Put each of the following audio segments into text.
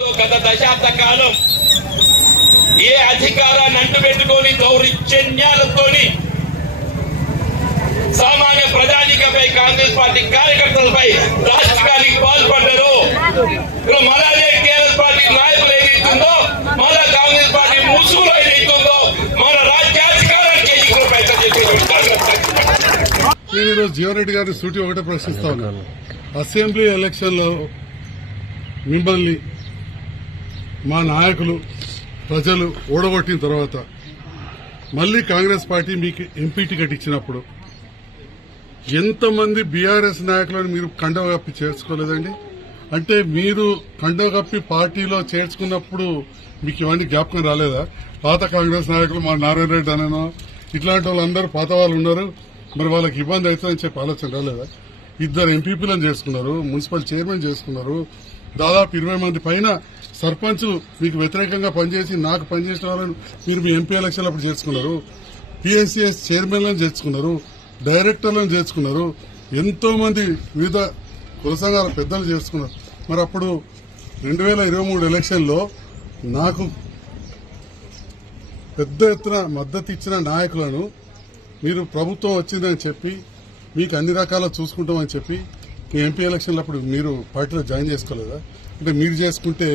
గత దశాబ్ద కాలం ఏ అధికారాన్ని అంటుపెట్టుకొని దౌర్జన్యాలతోని సామాన్య ప్రజానికపై కాంగ్రెస్ పార్టీ కార్యకర్తలపై రాష్ట్రానికి పాల్పడ్డారు. మళ్ళా టీఆర్ఎస్ పార్టీ నాయకులు ఏదైతుందో, మళ్ళా కాంగ్రెస్ పార్టీ ముసుగులో ఏదైతుందో మన రాజ్యాధికారం చేసి ప్రయత్నం చేసి నేను ఈరోజు జీవన్రెడ్డి గారిని సూటి ఒకటే ప్రశ్నిస్తా ఉన్నాను. అసెంబ్లీ ఎలక్షన్ లో మిమ్మల్ని మా నాయకులు ప్రజలు ఓడగొట్టిన తర్వాత మళ్లీ కాంగ్రెస్ పార్టీ మీకు ఎంపీ టికెట్ ఇచ్చినప్పుడు ఎంతమంది బీఆర్ఎస్ నాయకులను మీరు కండవ కప్పి చేర్చుకోలేదండి? అంటే మీరు కండవ కప్పి పార్టీలో చేర్చుకున్నప్పుడు మీకు ఇవన్నీ జ్ఞాపకం రాలేదా? పాత కాంగ్రెస్ నాయకులు మా నారాయణ రెడ్డి అనో ఇట్లాంటి వాళ్ళందరూ పాత వాళ్ళు ఉన్నారు, మరి వాళ్ళకి ఇబ్బంది అవుతుందని చెప్పి ఆలోచన రాలేదా? 2 ఎంపీపీలను చేసుకున్నారు, మున్సిపల్ చైర్మన్ చేసుకున్నారు, దాదాపు 20 మంది పైన సర్పంచ్ మీకు వ్యతిరేకంగా పనిచేసి నాకు పనిచేసిన వాళ్ళని మీరు మీ ఎంపీ ఎలక్షన్ అప్పుడు చేసుకున్నారు, పిఎస్సిఎస్ చైర్మన్లను చేర్చుకున్నారు, డైరెక్టర్లను చేర్చుకున్నారు, ఎంతో మంది వివిధ కుల సంఘాల పెద్దలు చేసుకున్నారు. మరి అప్పుడు 2023 ఎలక్షన్లో నాకు పెద్ద ఎత్తున మద్దతు ఇచ్చిన నాయకులను మీరు ప్రభుత్వం వచ్చిందని చెప్పి మీకు అన్ని రకాల చూసుకుంటామని చెప్పి మీ ఎంపీ ఎలక్షన్లు అప్పుడు మీరు పార్టీలో జాయిన్ చేసుకోలేదా? అంటే మీరు చేసుకుంటే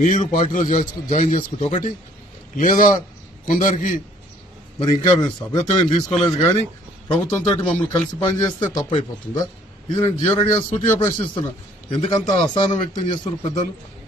మీరు పార్టీలో జాయిన్ చేసుకుంటే ఒకటి, లేదా కొందరికి మరి ఇంకా మేము సభ్యత్వం తీసుకోలేదు కానీ ప్రభుత్వంతో మమ్మల్ని కలిసి పనిచేస్తే తప్పు అయిపోతుందా? ఇది నేను జీవన్రెడ్డి గారు సూటిగా ప్రశ్నిస్తున్నా. ఎందుకంత అసహనం వ్యక్తం చేస్తున్నారు పెద్దలు?